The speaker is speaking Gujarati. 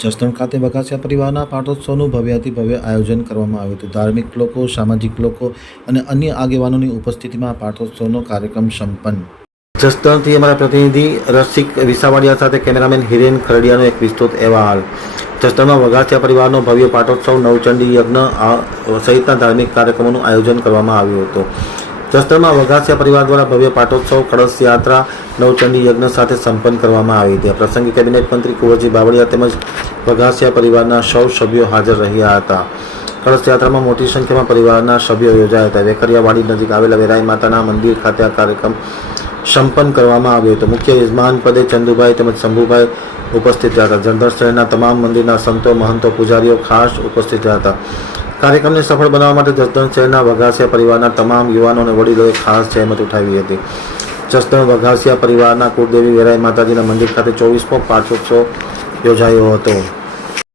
જસદણ ખાતે બગાસિયા પરિવારના પાટોત્સવનું ભવ્યાતિ ભવ્ય આયોજન કરવામાં આવ્યું હતું. ધાર્મિક લોકો, સામાજિક લોકો અને અન્ય આગેવાનોની ઉપસ્થિતિમાં પાટોત્સવનો કાર્યક્રમ સંપન્ન. જસદણથી અમારા પ્રતિનિધિ રસિક વિસાવાડિયા સાથે કેમેરામેન હિરેન ખરડિયાનો એક વિસ્તૃત અહેવાલ. જસદણમાં વઘાસિયા પરિવારનો ભવ્ય પાટોત્સવ, નવચંડી યજ્ઞ સહિતના ધાર્મિક કાર્યક્રમોનું આયોજન કરવામાં આવ્યું હતું. જસદણમાં વઘાસિયા પરિવાર દ્વારા ભવ્ય પાટોત્સવ કળશ યાત્રા નવચંડી યજ્ઞ સાથે સંપન્ન કરવામાં આવી હતી. આ પ્રસંગે કેબિનેટ મંત્રી કુંવરજી બાવળિયા તેમજ વઘાસિયા પરિવારના સૌ સભ્યો હાજર રહ્યા હતા. કળશ યાત્રામાં મોટી સંખ્યામાં પરિવારના સભ્યો યોજાયા હતા. વેકરિયાવાડી નજીક આવેલા વેરાઈ માતાના મંદિર ખાતે આ કાર્યક્રમ સંપન્ન કરવામાં આવ્યો હતો. મુખ્ય યજમાન પદે ચંદુભાઈ તેમજ શંભુભાઈ ઉપસ્થિત રહ્યા હતા. જનધર શહેરના તમામ મંદિરના સંતો, મહંતો, પૂજારીઓ ખાસ ઉપસ્થિત રહ્યા હતા. કાર્યક્રમને સફળ બનાવવા માટે જસદણ શહેરના વઘાસિયા પરિવારના તમામ યુવાનો અને વડીલોએ ખાસ જહેમત ઉઠાવી હતી. જસદણ વઘાસિયા પરિવારના કુળદેવી વેરાઈ માતાજીના મંદિર ખાતે ચોવીસમો પાઠોત્સવ યોજાયો હતો.